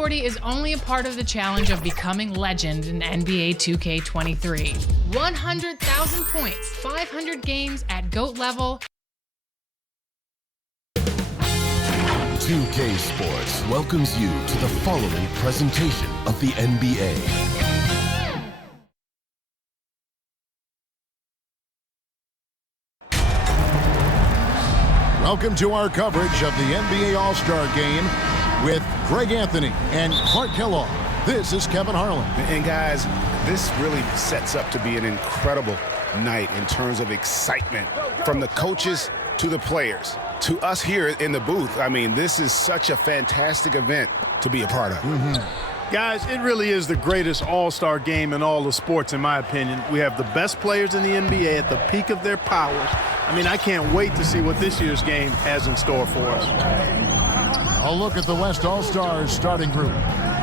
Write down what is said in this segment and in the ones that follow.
40 is only a part of the challenge of becoming legend in NBA 2K23. 100,000 points, 500 games at GOAT level. 2K Sports welcomes you to the following presentation of the NBA. Welcome to our coverage of the NBA All-Star Game with Greg Anthony and Clark Kellogg. This is Kevin Harlan. And guys, this really sets up to be an incredible night in terms of excitement from the coaches to the players to us here in the booth. I mean, this is such a fantastic event to be a part of. Guys, it really is the greatest all-star game in all of sports, in my opinion. We have the best players in the NBA at the peak of their powers. I mean, I can't wait to see what this year's game has in store for us. A look at the West All-Stars starting group.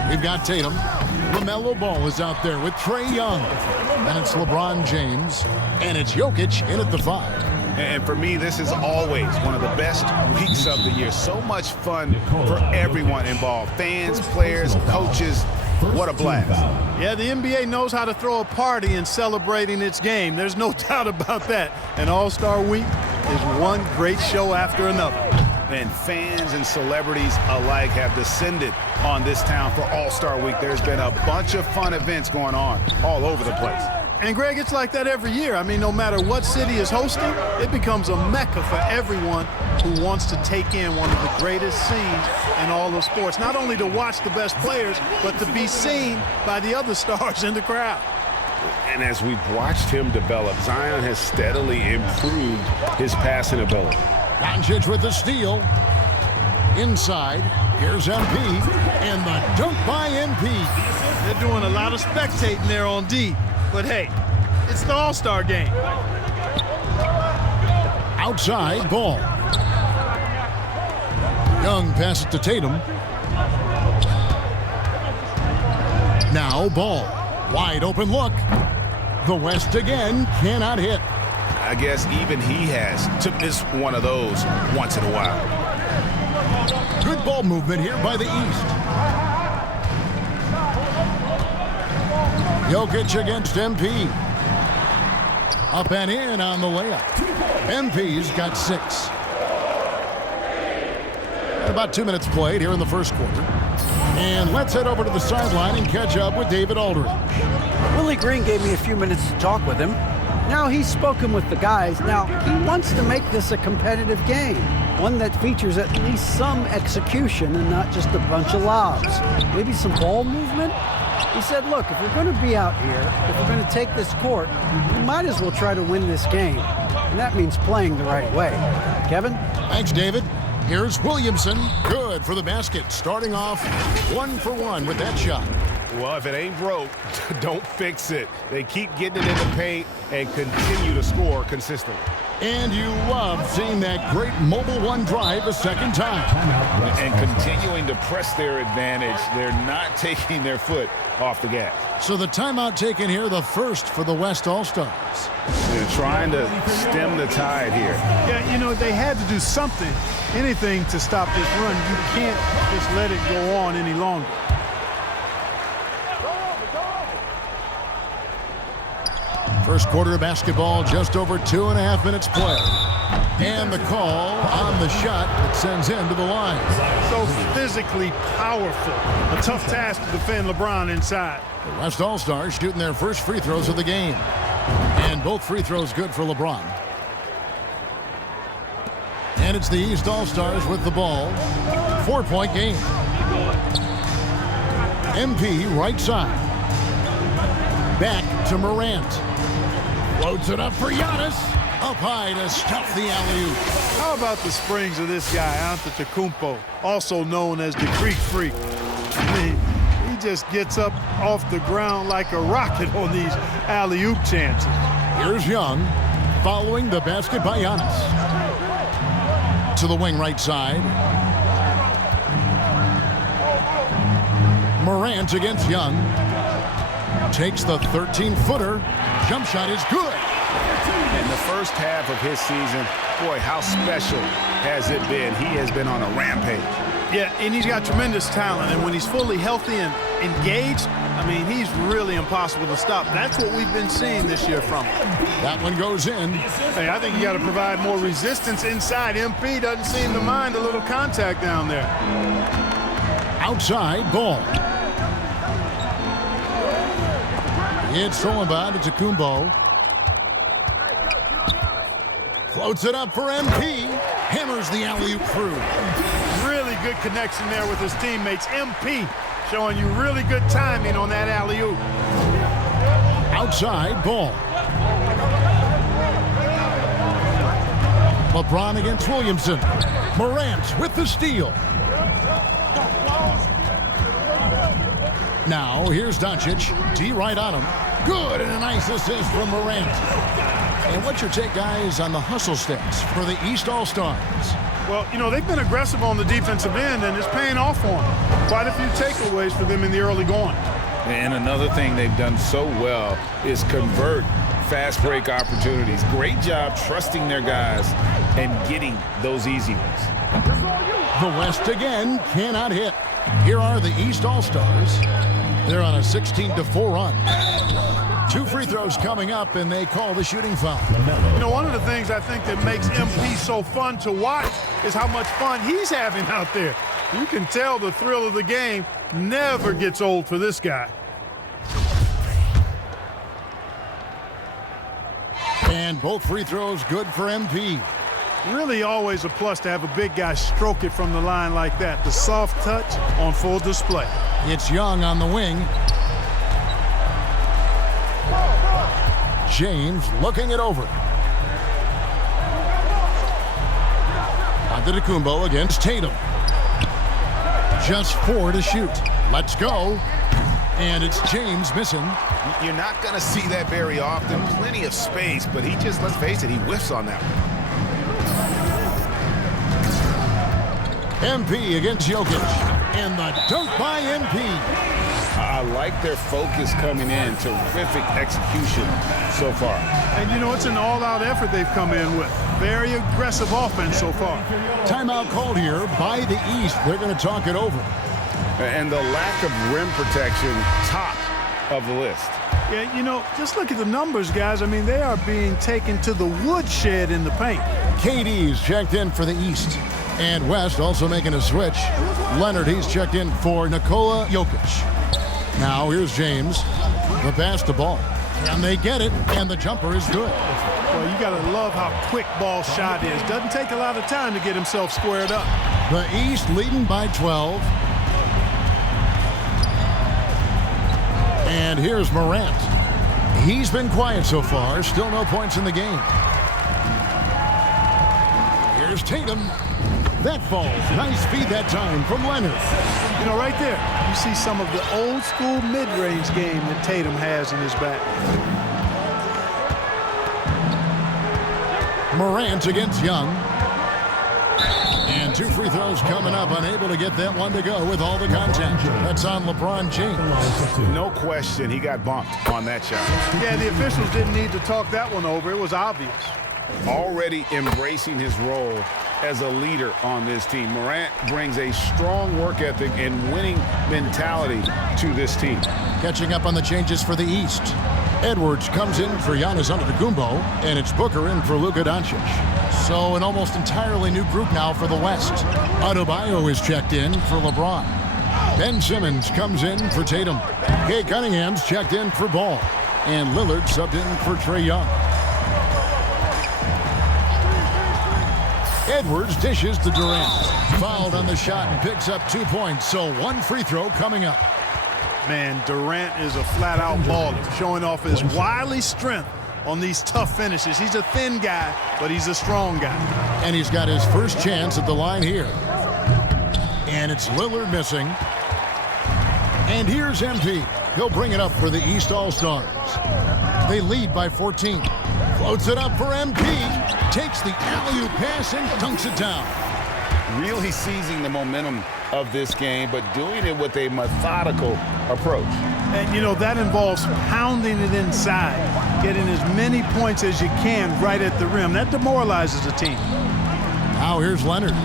We've got Tatum. LaMelo Ball is out there with Trae Young. And it's LeBron James. And it's Jokic in at the 5. And for me, this is always one of the best weeks of the year. So much fun for everyone involved. Fans, players, coaches. What a blast. Yeah, the NBA knows how to throw a party in celebrating its game. There's no doubt about that. And All-Star Week is one great show after another. And fans and celebrities alike have descended on this town for All-Star Week. There's been a bunch of fun events going on all over the place. And, Greg, it's like that every year. I mean, no matter what city is hosting, it becomes a mecca for everyone who wants to take in one of the greatest scenes in all of sports. Not only to watch the best players, but to be seen by the other stars in the crowd. And as we've watched him develop, Zion has steadily improved his passing ability. Doncic with the steal. Inside, here's MP, and the dunk by MP. They're doing a lot of spectating there on D. But hey, it's the All-Star game. Outside, Ball. Young passes to Tatum. Now Ball. Wide open look. The West again cannot hit. I guess even he has to miss one of those once in a while. Good ball movement here by the East. Jokic against MP. Up and in on the layup. MP's got 6. About 2 minutes played here in the first quarter. And let's head over to the sideline and catch up with David Aldridge. Willie Green gave me a few minutes to talk with him. Now he's spoken with the guys. Now he wants to make this a competitive game. One that features at least some execution and not just a bunch of lobs. Maybe some ball movement. He said, look, if we're going to be out here, if we're going to take this court, we might as well try to win this game. And that means playing the right way. Kevin? Thanks, David. Here's Williamson. Good for the basket. Starting off 1 for 1 with that shot. Well, if it ain't broke, don't fix it. They keep getting it in the paint and continue to score consistently. And you love seeing that great mobile one drive a second time. And continuing to press their advantage. They're not taking their foot off the gas. So the timeout taken here, the first for the West All-Stars. They're trying to stem the tide here. Yeah, you know, they had to do something, anything to stop this run. You can't just let it go on any longer. First quarter of basketball, just over 2.5 minutes play. And the call on the shot that sends him to the line. So physically powerful. A tough task to defend LeBron inside. The West All-Stars shooting their first free throws of the game. And both free throws good for LeBron. And it's the East All-Stars with the ball. 4-point game. MP right side. Back to Morant. Loads it up for Giannis. Up high to stuff the alley-oop. How about the springs of this guy, Antetokounmpo, also known as the Greek Freak? I mean, he just gets up off the ground like a rocket on these alley-oop chances. Here's Young, following the basket by Giannis. To the wing right side. Morant against Young. Takes the 13-footer. Jump shot is good. In the first half of his season, boy, how special has it been? He has been on a rampage. Yeah, and he's got tremendous talent, and when he's fully healthy and engaged, I mean, he's really impossible to stop. That's what we've been seeing this year from him. That one goes in. Hey, I think you got to provide more resistance inside. MP doesn't seem to mind a little contact down there. Outside ball. It's thrown by to Tacumbo. Floats it up for MP. Hammers the alley-oop through. Really good connection there with his teammates. MP showing you really good timing on that alley-oop. Outside ball. LeBron against Williamson. Morant with the steal. Now here's Doncic. D right on him. Good, and a nice assist from Morant. And what's your take, guys, on the hustle stats for the East All-Stars? Well, you know, they've been aggressive on the defensive end, and it's paying off for them. Quite a few takeaways for them in the early going. And another thing they've done so well is convert fast break opportunities. Great job trusting their guys and getting those easy ones. The West again cannot hit. Here are the East All-Stars. They're on a 16-4 run. 2 free throws coming up, and they call the shooting foul. You know, one of the things I think that makes MP so fun to watch is how much fun he's having out there. You can tell the thrill of the game never gets old for this guy. And both free throws good for MP. Really always a plus to have a big guy stroke it from the line like that. The soft touch on full display. It's Young on the wing. James looking it over. Antetokounmpo against Tatum. Just 4 to shoot. Let's go. And it's James missing. You're not going to see that very often. Plenty of space, but he just, let's face it, he whiffs on that one. MP against Jokic. And the dunk by MP. I like their focus coming in. Terrific execution so far. And, you know, it's an all-out effort they've come in with. Very aggressive offense so far. Timeout called here by the East. They're going to talk it over. And the lack of rim protection, top of the list. Yeah, you know, just look at the numbers, guys. I mean, they are being taken to the woodshed in the paint. KD's checked in for the East. And West also making a switch. Leonard, he's checked in for Nikola Jokic. Now here's James. The pass to Ball. And they get it, and the jumper is good. Well, you got to love how quick Ball's shot is. Doesn't take a lot of time to get himself squared up. The East leading by 12. And here's Morant. He's been quiet so far. Still no points in the game. Here's Tatum. That falls. Nice feed that time from Leonard. You know, right there, you see some of the old school mid-range game that Tatum has in his bag. Morant against Young. And 2 free throws coming up. Unable to get that one to go with all the contact. That's on LeBron James. No question, he got bumped on that shot. Yeah, the officials didn't need to talk that one over. It was obvious. Already embracing his role as a leader on this team. Morant brings a strong work ethic and winning mentality to this team. Catching up on the changes for the East. Edwards comes in for Giannis Antetokounmpo, and it's Booker in for Luka Doncic. So an almost entirely new group now for the West. Adebayo is checked in for LeBron. Ben Simmons comes in for Tatum. Kay Cunningham's checked in for Ball. And Lillard subbed in for Trae Young. Edwards dishes to Durant. Fouled on the shot and picks up 2 points, so 1 free throw coming up. Man, Durant is a flat-out baller, showing off his wily strength on these tough finishes. He's a thin guy, but he's a strong guy. And he's got his first chance at the line here. And it's Lillard missing. And here's MP. He'll bring it up for the East All-Stars. They lead by 14. Floats it up for MP. Takes the alley-oop pass and dunks it down. Really seizing the momentum of this game, but doing it with a methodical approach. And, you know, that involves pounding it inside, getting as many points as you can right at the rim. That demoralizes a team. Now here's Leonard.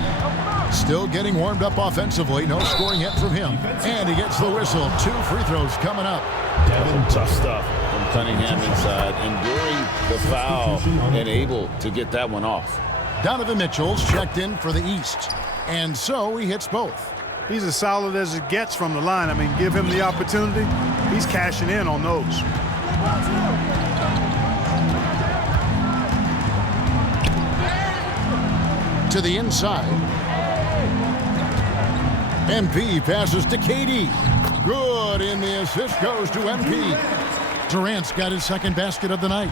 Still getting warmed up offensively. No scoring yet from him. And he gets the whistle. 2 free throws coming up. Tough stuff from Cunningham inside, enduring the foul and able to get that one off. Donovan Mitchell's checked in for the East. And so he hits both. He's as solid as it gets from the line. I mean, give him the opportunity. He's cashing in on those. To the inside. MP passes to KD. Good, and the assist goes to MP. Durant's got his second basket of the night.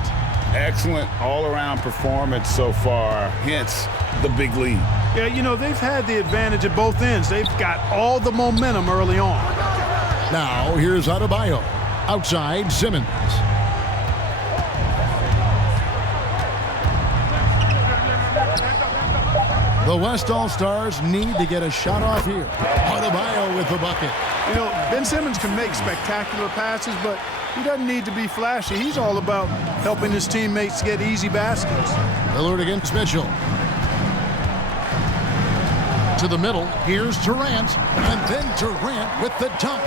Excellent all-around performance so far, hence the big lead. Yeah, you know, they've had the advantage at both ends. They've got all the momentum early on. Now, here's Adebayo. Outside, Simmons. The West All-Stars need to get a shot off here. Adebayo with the bucket. You know, Ben Simmons can make spectacular passes, but he doesn't need to be flashy. He's all about helping his teammates get easy baskets. Lillard against Mitchell. To the middle, here's Durant, and then Durant with the dunk.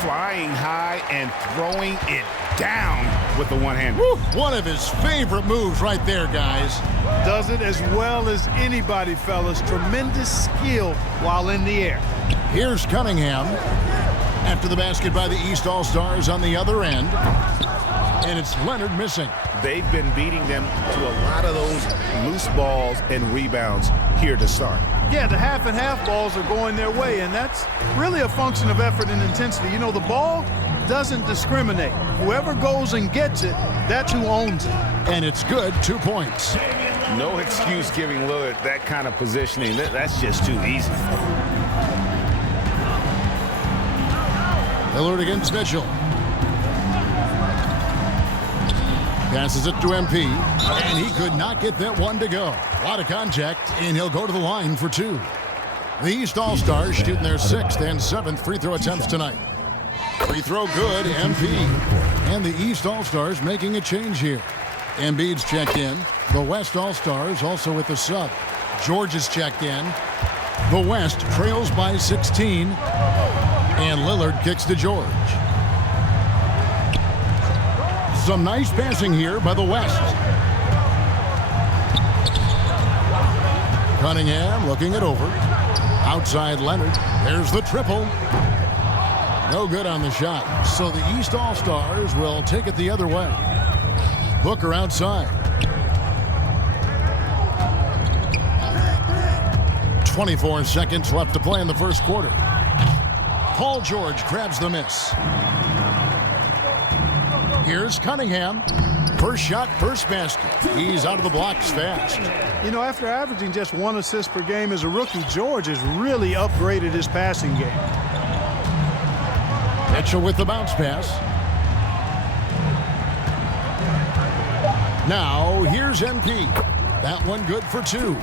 Flying high and throwing it down with the one-hander. One of his favorite moves right there, guys. Does it as well as anybody, fellas. Tremendous skill while in the air. Here's Cunningham after the basket by the East All-Stars on the other end. And it's Leonard missing. They've been beating them to a lot of those loose balls and rebounds here to start. Yeah, the half and half balls are going their way, and that's really a function of effort and intensity. You know, the ball doesn't discriminate. Whoever goes and gets it, that's who owns it. And it's good, 2 points. No excuse giving Lillard that kind of positioning. That's just too easy. Lillard against Mitchell. Passes it to MP, and he could not get that one to go. A lot of contact, and he'll go to the line for 2. The East All-Stars shooting their 6th and 7th free throw attempts tonight. Free throw good, MP. And the East All-Stars making a change here. Embiid's checked in. The West All-Stars also with the sub. George is checked in. The West trails by 16. And Lillard kicks to George. Some nice passing here by the West. Cunningham looking it over. Outside Leonard. There's the triple. No good on the shot. So the East All-Stars will take it the other way. Booker outside. 24 seconds left to play in the first quarter. Paul George grabs the miss. Here's Cunningham. First shot, first basket. He's out of the blocks fast. You know, after averaging just 1 assist per game as a rookie, George has really upgraded his passing game. Mitchell with the bounce pass. Now, here's MP. That one good for 2.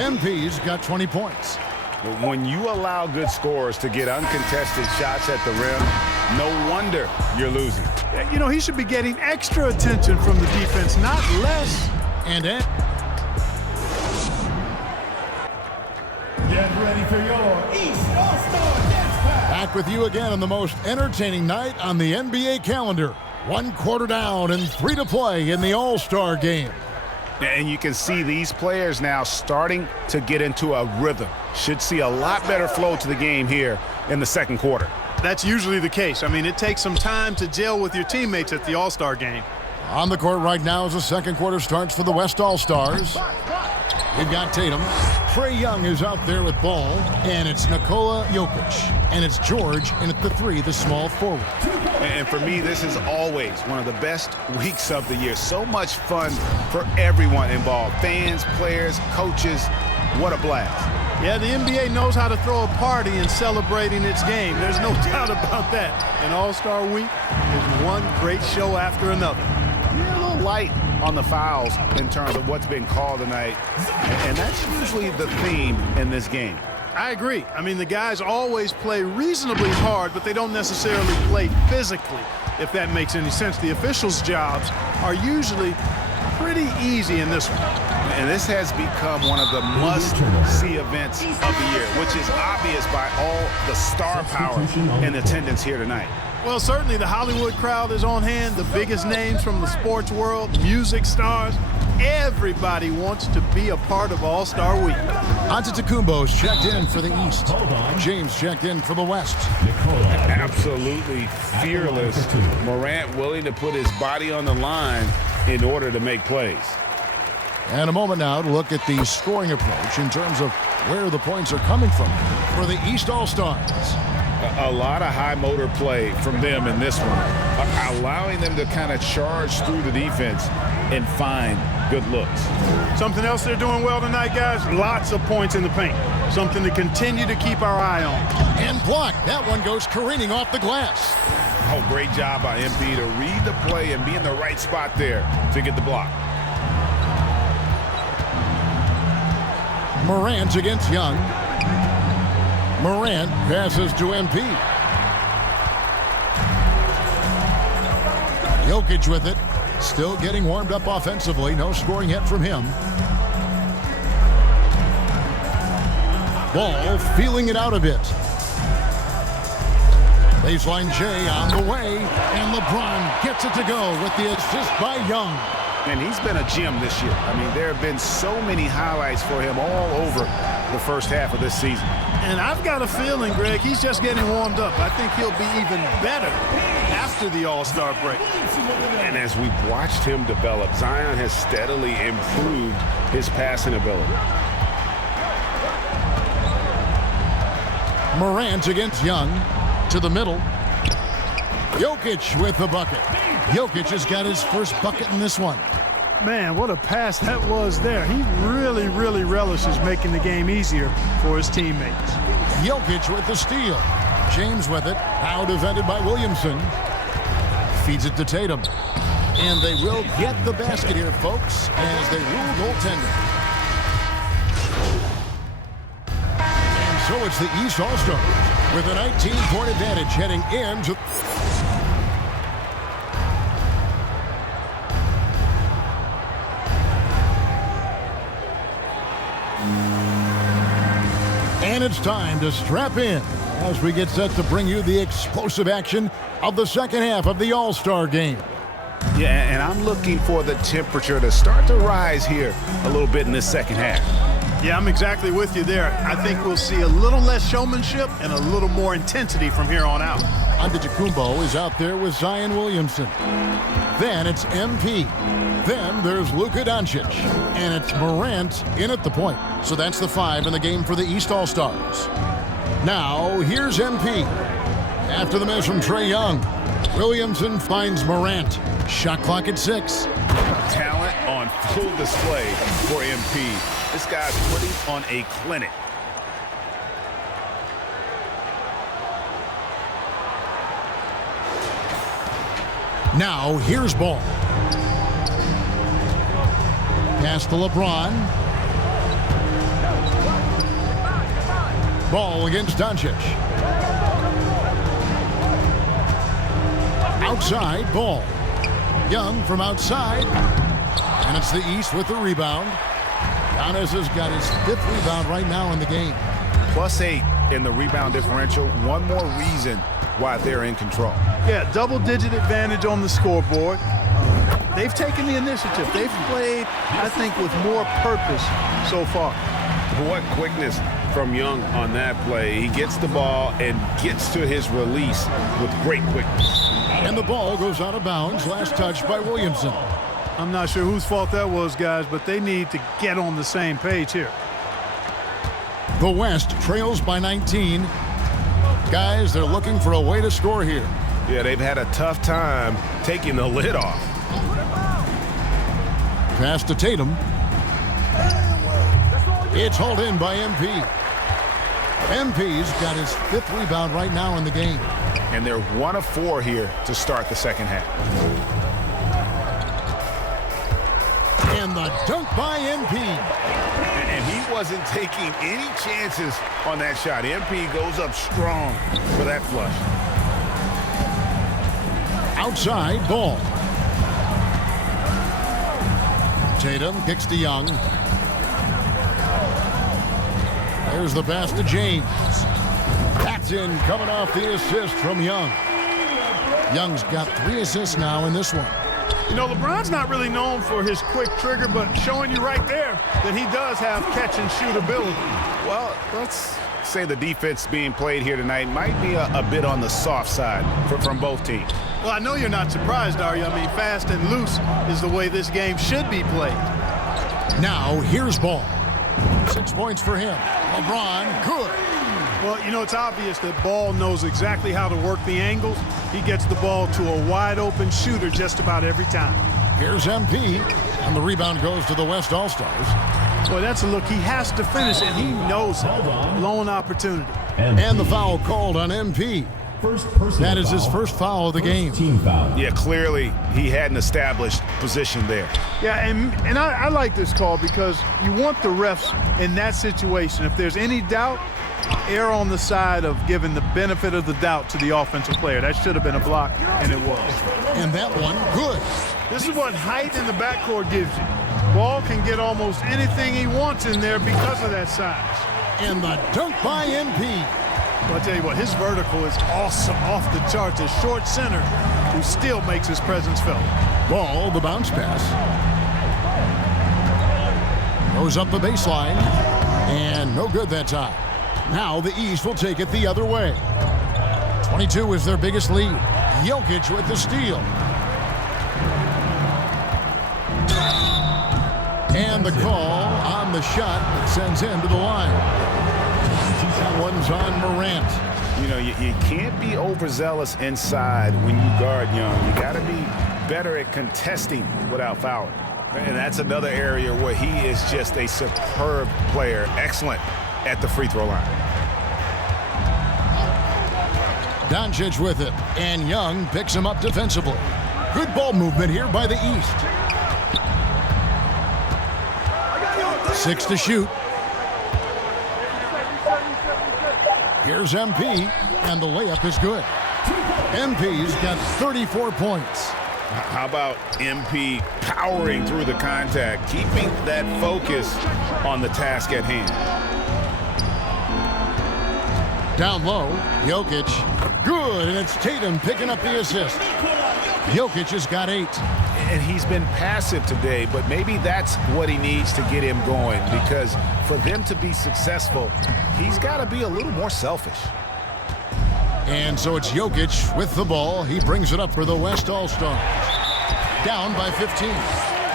MP's got 20 points. When you allow good scorers to get uncontested shots at the rim, no wonder you're losing. You know, he should be getting extra attention from the defense, not less. And get ready for your East All-Star Dance Pack. Back with you again on the most entertaining night on the NBA calendar. 1 quarter down and 3 to play in the All-Star game. And you can see these players now starting to get into a rhythm. Should see a lot better flow to the game here in the second quarter. That's usually the case. I mean, it takes some time to gel with your teammates at the All-Star game. On the court right now as the second quarter starts for the West All-Stars. We've got Tatum. Trae Young is out there with ball. And it's Nikola Jokic. And it's George in at the 3, the small forward. And for me, this is always one of the best weeks of the year. So much fun for everyone involved. Fans, players, coaches. What a blast. Yeah, the NBA knows how to throw a party in celebrating its game. There's no doubt about that. And All-Star Week is one great show after another. Yeah, a little light on the fouls in terms of what's been called tonight. And that's usually the theme in this game. I agree. I mean, the guys always play reasonably hard, but they don't necessarily play physically, if that makes any sense. The officials' jobs are usually pretty easy in this one. And this has become one of the must-see events of the year, which is obvious by all the star power in attendance here tonight. Well, certainly the Hollywood crowd is on hand, the biggest names from the sports world, music stars. Everybody wants to be a part of All-Star Week. Antetokounmpo's checked in for the East. James checked in for the West. Absolutely fearless. Morant willing to put his body on the line in order to make plays. And a moment now to look at the scoring approach in terms of where the points are coming from for the East All-Stars. A lot of high motor play from them in this one, allowing them to kind of charge through the defense and find good looks. Something else they're doing well tonight, guys, lots of points in the paint. Something to continue to keep our eye on. And blocked. That one goes careening off the glass. Oh, great job by MP to read the play and be in the right spot there to get the block. Morant against Young. Morant passes to MP. Jokic with it. Still getting warmed up offensively. No scoring yet from him. Ball feeling it out a bit. Baseline J on the way. And LeBron gets it to go with the assist by Young. And he's been a gem this year. I mean, there have been so many highlights for him all over the first half of this season. And I've got a feeling, Greg, he's just getting warmed up. I think he'll be even better after the All-Star break. And as we've watched him develop, Zion has steadily improved his passing ability. Morant against Young to the middle. Jokic with the bucket. Jokic has got his first bucket in this one. Man, what a pass that was there. He really, really relishes making the game easier for his teammates. Jokic with the steal. James with it. Now defended by Williamson. Feeds it to Tatum. And they will get the basket here, folks, as they rule goaltending. And so it's the East All-Stars with a 19-point advantage heading into... And it's time to strap in as we get set to bring you the explosive action of the second half of the All-Star game. Yeah, and I'm looking for the temperature to start to rise here a little bit in this second half. Yeah, I'm exactly with you there. I think we'll see a little less showmanship and a little more intensity from here on out. Antetokounmpo is out there with Zion Williamson. Then it's MP. Then there's Luka Doncic. And it's Morant in at the point. So that's the 5 in the game for the East All-Stars. Now, here's MP. After the miss from Trae Young, Williamson finds Morant. Shot clock at 6. Talent on full display for MP. This guy's putting on a clinic. Now, here's Ball. Pass to LeBron. Ball against Doncic. Outside, Ball. Young from outside. And it's the East with the rebound. Giannis has got his 5th rebound right now in the game. +8 in the rebound differential. One more reason why they're in control. Yeah, double-digit advantage on the scoreboard. They've taken the initiative. They've played, I think, with more purpose so far. What quickness from Young on that play. He gets the ball and gets to his release with great quickness. And the ball goes out of bounds. Last touch by Williamson. I'm not sure whose fault that was, guys, but they need to get on the same page here. The West trails by 19. Guys, they're looking for a way to score here. Yeah, they've had a tough time taking the lid off. Pass to Tatum. It's hauled in by MP. MP's got his 5th rebound right now in the game. And they're 1 of 4 here to start the second half. And the dunk by MP. And he wasn't taking any chances on that shot. MP goes up strong for that flush. Outside, Ball. Tatum kicks to Young. There's the pass to James. That's in, coming off the assist from Young. Young's got 3 assists now in this one. You know, LeBron's not really known for his quick trigger, but showing you right there that he does have catch-and-shoot ability. Well, let's say the defense being played here tonight might be a bit on the soft side from both teams. Well, I know you're not surprised, are you? I mean, fast and loose is the way this game should be played. Now, here's Ball. 6 points for him. LeBron, good. Well, you know, it's obvious that Ball knows exactly how to work the angles. He gets the ball to a wide-open shooter just about every time. Here's MP, and the rebound goes to the West All-Stars. Boy, that's a look he has to finish, and he knows it. Blown opportunity. And the foul called on MP. That is his first foul of the game. Team foul. Yeah, clearly he had an established position there. Yeah, and I like this call because you want the refs in that situation. If there's any doubt, err on the side of giving the benefit of the doubt to the offensive player. That should have been a block, and it was. And that one, good. This is what height in the backcourt gives you. Ball can get almost anything he wants in there because of that size. And the dunk by MP. Well, I'll tell you what, his vertical is awesome, off the charts. A short center who still makes his presence felt. Ball, the bounce pass. Goes up the baseline, and no good that time. Now the East will take it the other way. 22 is their biggest lead. Jokic with the steal. And the call on the shot that sends him to the line. That one's on Morant. You know, you can't be overzealous inside when you guard Young. You got to be better at contesting without fouling. And that's another area where he is just a superb player. Excellent at the free throw line. Doncic with it, and Young picks him up defensively. Good ball movement here by the East. 6 to shoot. Here's MP, and the layup is good. MP's got 34 points. How about MP powering through the contact, keeping that focus on the task at hand? Down low, Jokic. Good, and it's Tatum picking up the assist. Jokic has got 8. And he's been passive today, but maybe that's what he needs to get him going, because for them to be successful, he's got to be a little more selfish. And so it's Jokic with the ball. He brings it up for the West All-Stars. Down by 15.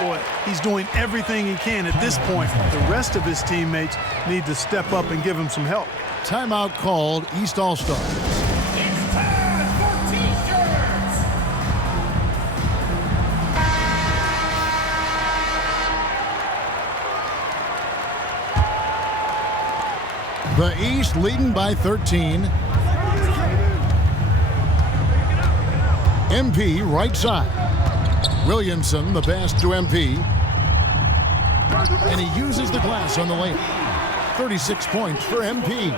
Boy, he's doing everything he can at this point. The rest of his teammates need to step up and give him some help. Timeout called, East All-Stars. It's time for T-shirts. The East leading by 13. MP right side. Williamson, the pass to MP. And he uses the glass on the lane. 36 points for MP.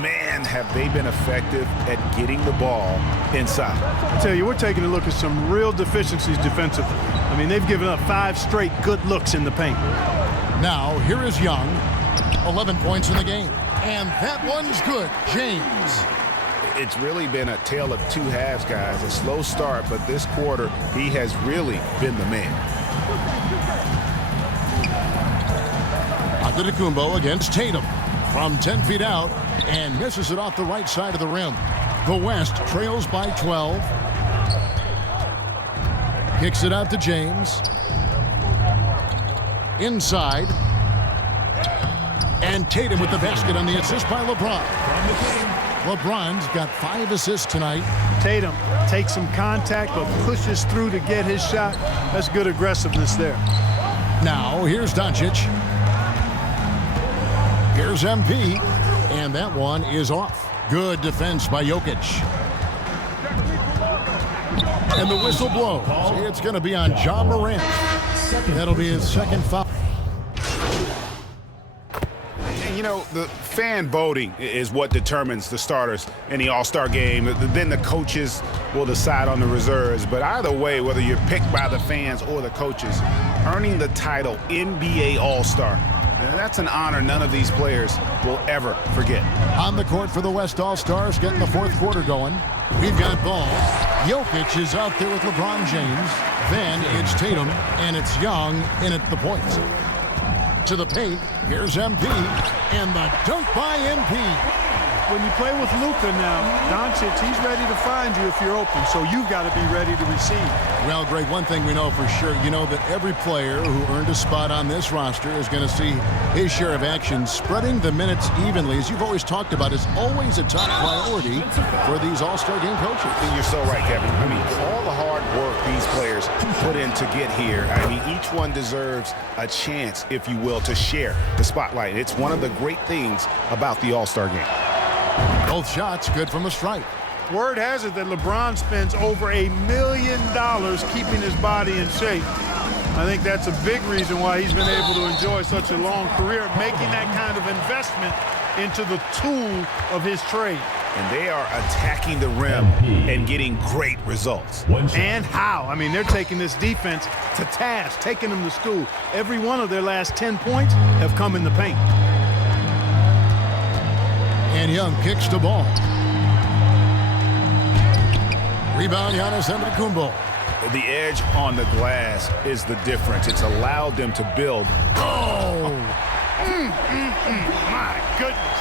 Man, have they been effective at getting the ball inside. I tell you, we're taking a look at some real deficiencies defensively. I mean, they've given up 5 straight good looks in the paint. Now, here is Young. 11 points in the game. And that one's good. James. It's really been a tale of two halves, guys. A slow start, but this quarter, he has really been the man. Antetokounmpo against Tatum from 10 feet out and misses it off the right side of the rim. The West trails by 12. Kicks it out to James. Inside. And Tatum with the basket on the assist by LeBron. LeBron's got 5 assists tonight. Tatum takes some contact but pushes through to get his shot. That's good aggressiveness there. Now here's Doncic. Here's MP. And that one is off. Good defense by Jokic. And the whistle blows. It's going to be on Ja Morant. That'll be his second foul. You know, the fan voting is what determines the starters in the All-Star game. Then the coaches will decide on the reserves. But either way, whether you're picked by the fans or the coaches, earning the title NBA All-Star. That's an honor none of these players will ever forget. On the court for the West All-Stars, getting the fourth quarter going. We've got ball. Jokic is out there with LeBron James. Then it's Tatum, and it's Young in at the point. To the paint, here's MP, and the dunk by MP. When you play with Luka now, Doncic, he's ready to find you if you're open, so you've got to be ready to receive. Well, Greg, one thing we know for sure, you know that every player who earned a spot on this roster is going to see his share of action. Spreading the minutes evenly, as you've always talked about, is always a top priority for these All-Star game coaches. And you're so right, Kevin. I mean, all the hard work these players put in to get here, I mean, each one deserves a chance, if you will, to share the spotlight. It's one of the great things about the All-Star game. Both shots good from the stripe. Word has it that LeBron spends over $1 million keeping his body in shape. I think that's a big reason why he's been able to enjoy such a long career, making that kind of investment into the tool of his trade. And they are attacking the rim and getting great results. And how? I mean, they're taking this defense to task, taking them to school. Every one of their last 10 points have come in the paint. And Young kicks the ball. Rebound, Giannis Antetokounmpo. The edge on the glass is the difference. It's allowed them to build. Oh! My goodness.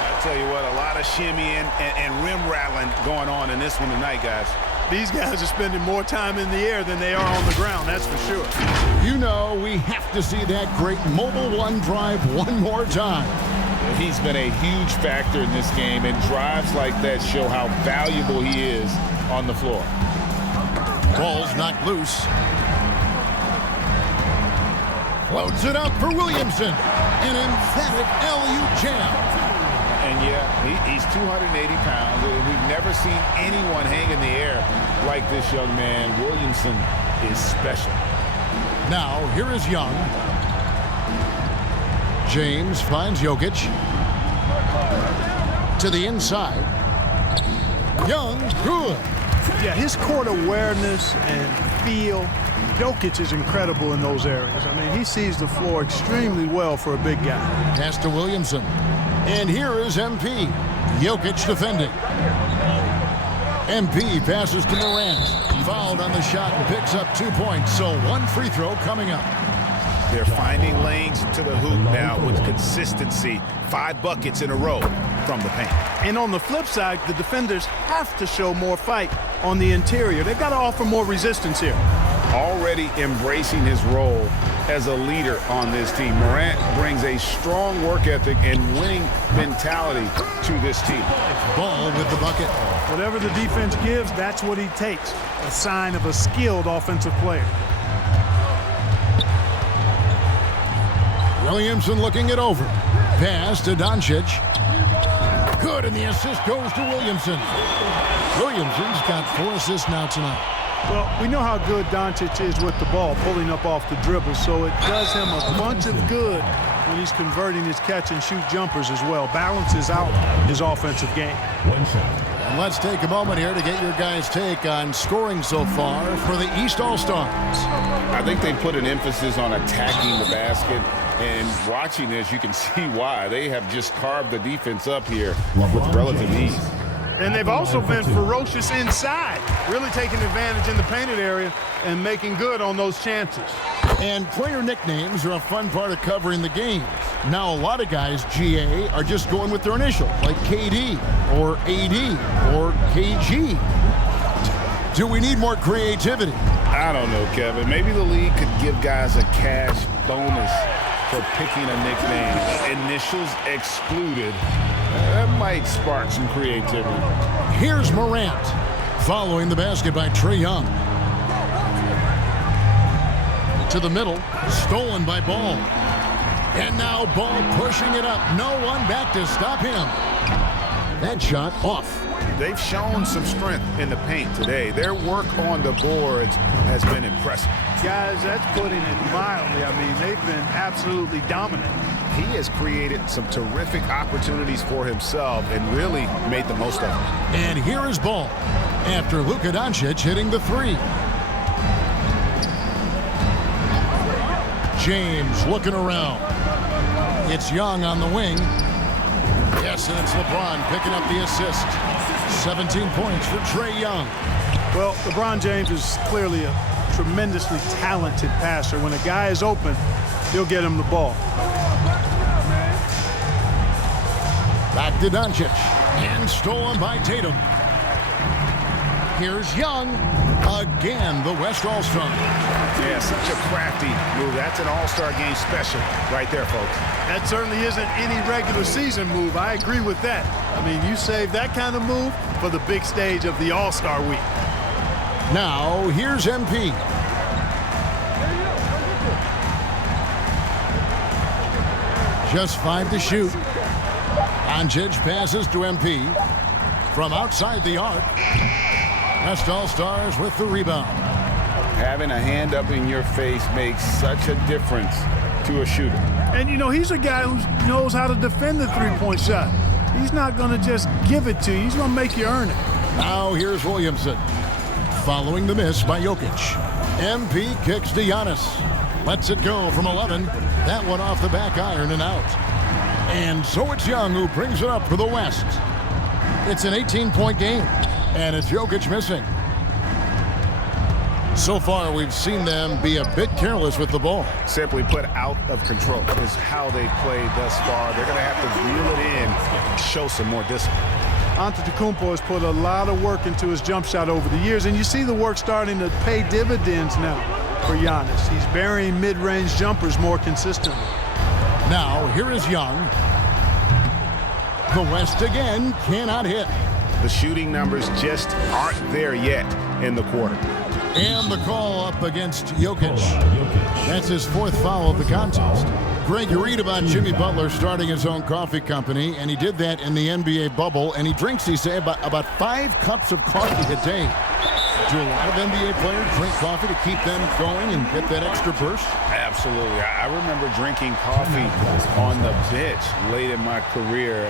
I tell you what, a lot of shimmying and rim rattling going on in this one tonight, guys. These guys are spending more time in the air than they are on the ground, that's for sure. You know, we have to see that great mobile one drive one more time. He's been a huge factor in this game, and drives like that show how valuable he is on the floor. Ball's knocked loose. Floats it up for Williamson. An emphatic LU jam. And yeah, he's 280 pounds. We've never seen anyone hang in the air like this young man. Williamson is special. Now, here is Young. James finds Jokic. To the inside. Young, good. Yeah, his court awareness and feel, Jokic is incredible in those areas. I mean, he sees the floor extremely well for a big guy. Pass to Williamson. And here is MP. Jokic defending. MP passes to Morant. Fouled on the shot and picks up 2 points. So one free throw coming up. They're finding lanes to the hoop now with consistency. 5 buckets in a row from the paint. And on the flip side, the defenders have to show more fight on the interior. They've got to offer more resistance here. Already embracing his role as a leader on this team. Morant brings a strong work ethic and winning mentality to this team. Ball with the bucket. Whatever the defense gives, that's what he takes. A sign of a skilled offensive player. Williamson looking it over. Pass to Doncic. Good, and the assist goes to Williamson. Williamson's got 4 assists now tonight. Well, we know how good Doncic is with the ball, pulling up off the dribble, so it does him a bunch of good when he's converting his catch-and-shoot jumpers as well. Balances out his offensive game. And let's take a moment here to get your guys' take on scoring so far for the East All-Stars. I think they put an emphasis on attacking the basket, and watching this, you can see why. They have just carved the defense up here with relative ease. And they've also been ferocious inside, really taking advantage in the painted area and making good on those chances. And player nicknames are a fun part of covering the games. Now, a lot of guys, GA, are just going with their initials, like KD or AD or KG. Do we need more creativity? I don't know, Kevin. Maybe the league could give guys a cash bonus for picking a nickname. Initials excluded. That might spark some creativity. Here's Morant, following the basket by Trae Young. To the middle, stolen by Ball. And now Ball pushing it up. No one back to stop him. That shot off. They've shown some strength in the paint today. Their work on the boards has been impressive. Guys, that's putting it mildly. I mean, they've been absolutely dominant. He has created some terrific opportunities for himself and really made the most of them. And here is Ball after Luka Doncic hitting the 3. James looking around. It's Young on the wing. Yes, and it's LeBron picking up the assist. 17 points for Trae Young. Well, LeBron James is clearly a tremendously talented passer. When a guy is open, he'll get him the ball. Back to Doncic. And stolen by Tatum. Here's Young. Again, the West All-Star. Yeah, such a crafty move. That's an All-Star game special right there, folks. That certainly isn't any regular season move. I agree with that. I mean, you save that kind of move for the big stage of the All-Star week. Now, here's MP. Just 5 to shoot. Doncic passes to MP. From outside the arc. West All-Stars with the rebound. Having a hand up in your face makes such a difference to a shooter. And, you know, he's a guy who knows how to defend the three-point shot. He's not going to just give it to you. He's going to make you earn it. Now here's Williamson. Following the miss by Jokic. MP kicks to Giannis. Lets it go from 11. That one off the back iron and out. And so it's Young who brings it up for the West. It's an 18-point game. And it's Jokic missing. So far, we've seen them be a bit careless with the ball. Simply put, out of control is how they played thus far. They're going to have to reel it in and show some more discipline. Antetokounmpo has put a lot of work into his jump shot over the years, and you see the work starting to pay dividends now for Giannis. He's burying mid-range jumpers more consistently. Now, here is Young. The West again cannot hit. The shooting numbers just aren't there yet in the quarter. And the call up against Jokic. That's his 4th foul of the contest. Greg, you read about Jimmy Butler starting his own coffee company, and he did that in the NBA bubble, and he drinks, he say, about 5 cups of coffee a day. Do a lot of NBA players drink coffee to keep them going and get that extra burst? Absolutely. I remember drinking coffee on the bench late in my career.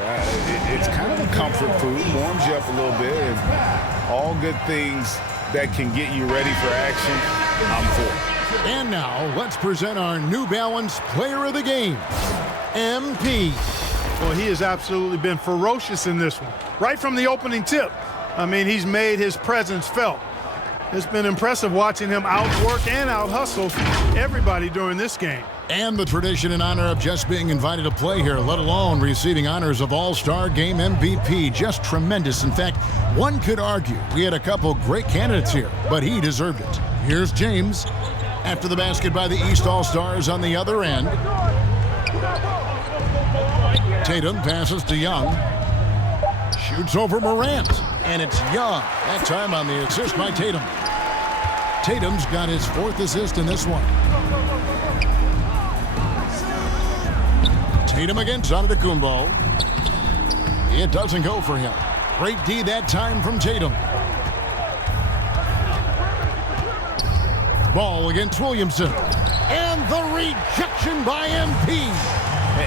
It's kind of a comfort food, warms you up a little bit, and all good things that can get you ready for action, I'm for. And now, let's present our New Balance Player of the Game, MP. Well, he has absolutely been ferocious in this one. Right from the opening tip. I mean, he's made his presence felt. It's been impressive watching him outwork and out-hustle everybody during this game. And the tradition in honor of just being invited to play here, let alone receiving honors of All-Star Game MVP. Just tremendous. In fact, one could argue we had a couple great candidates here, but he deserved it. Here's James. After the basket by the East All-Stars on the other end. Tatum passes to Young. Shoots over Morant. And it's Young. That time on the assist by Tatum. Tatum's got his 4th assist in this one. Tatum against Antetokounmpo. It doesn't go for him. Great D that time from Tatum. Ball against Williamson. And the rejection by MP.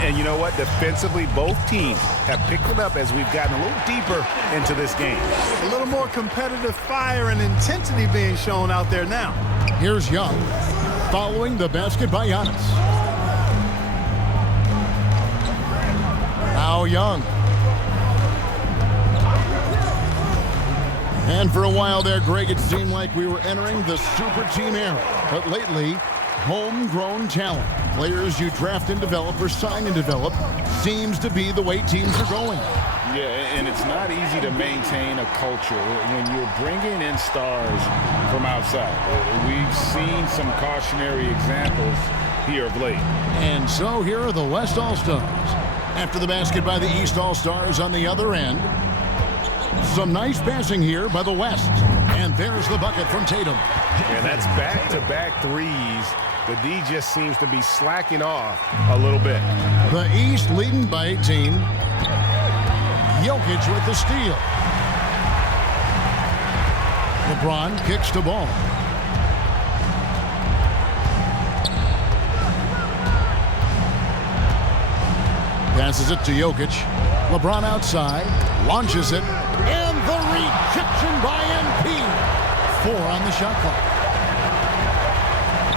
And you know what? Defensively, both teams have picked it up as we've gotten a little deeper into this game. A little more competitive fire and intensity being shown out there now. Here's Young, following the basket by Giannis. Now Young. And for a while there, Greg, it seemed like we were entering the super team era. But lately, homegrown talent, players you draft and develop or sign and develop, seems to be the way teams are going. Yeah, and it's not easy to maintain a culture when you're bringing in stars from outside. We've seen some cautionary examples here of late. And so here are the West All-Stars. After the basket by the East All-Stars on the other end. Some nice passing here by the West. And there's the bucket from Tatum. And that's back-to-back threes. The D just seems to be slacking off a little bit. The East leading by 18. Jokic with the steal. LeBron kicks the ball. Passes it to Jokic. LeBron outside. Launches it. And the rejection by MP. 4 on the shot clock.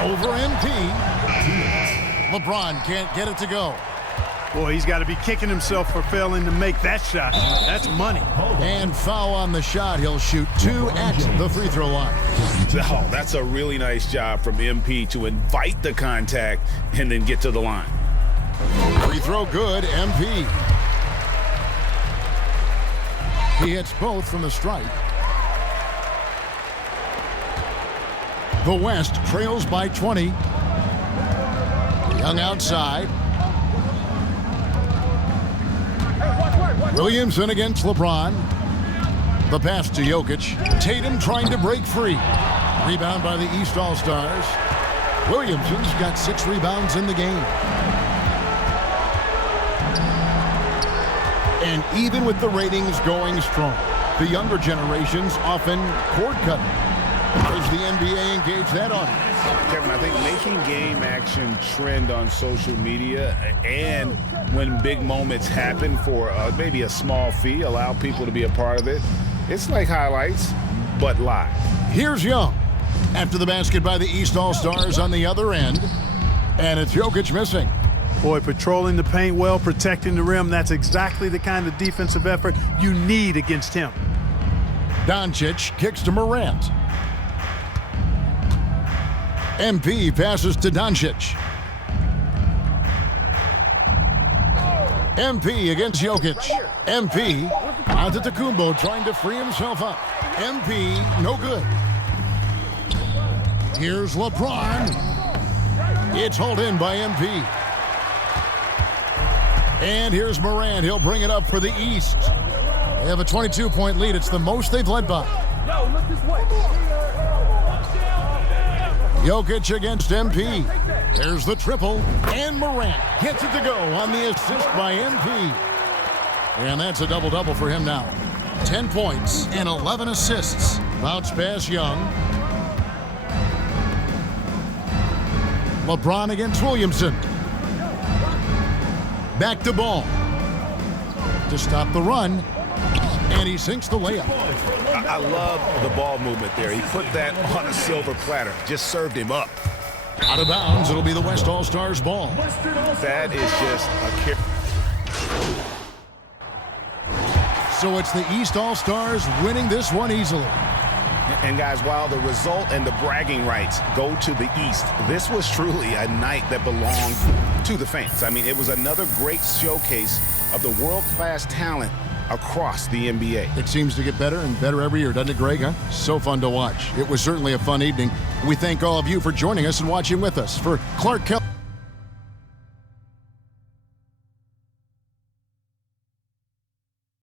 Over MP. LeBron can't get it to go. Boy, he's got to be kicking himself for failing to make that shot. That's money. And foul on the shot. He'll shoot 2 at the free throw line. Oh, that's a really nice job from MP to invite the contact and then get to the line. Free throw good, MP. He hits both from the stripe. The West trails by 20. Young outside. Williamson against LeBron. The pass to Jokic. Tatum trying to break free. Rebound by the East All-Stars. Williamson's got 6 rebounds in the game. And even with the ratings going strong, the younger generations often cord cutting. Does the NBA engage that audience? Kevin, I think making game action trend on social media and when big moments happen for maybe a small fee, allow people to be a part of it. It's like highlights, but live. Here's Young after the basket by the East All-Stars on the other end. And it's Jokic missing. Boy, patrolling the paint well, protecting the rim, that's exactly the kind of defensive effort you need against him. Doncic kicks to Morant. MP passes to Doncic. MP against Jokic. MP out to Tacumbo trying to free himself up. MP no good. Here's LeBron. It's hauled in by MP. And here's Morant. He'll bring it up for the East. They have a 22-point lead. It's the most they've led by. Jokic against MP. There's the triple. And Morant gets it to go on the assist by MP. And that's a double-double for him now. 10 points and 11 assists. Bounce pass Young. LeBron against Williamson. Back to Ball. To stop the run. And he sinks the layup. I love the ball movement there. He put that on a silver platter. Just served him up. Out of bounds. It'll be the West All-Stars ball. That is just a So it's the East All-Stars winning this one easily. And guys, while the result and the bragging rights go to the East, this was truly a night that belonged to the fans. I mean, it was another great showcase of the world-class talent across the NBA. It seems to get better and better every year, doesn't it, Greg? Huh? So fun to watch. It was certainly a fun evening. We thank all of you for joining us and watching with us. For Clark Kelly.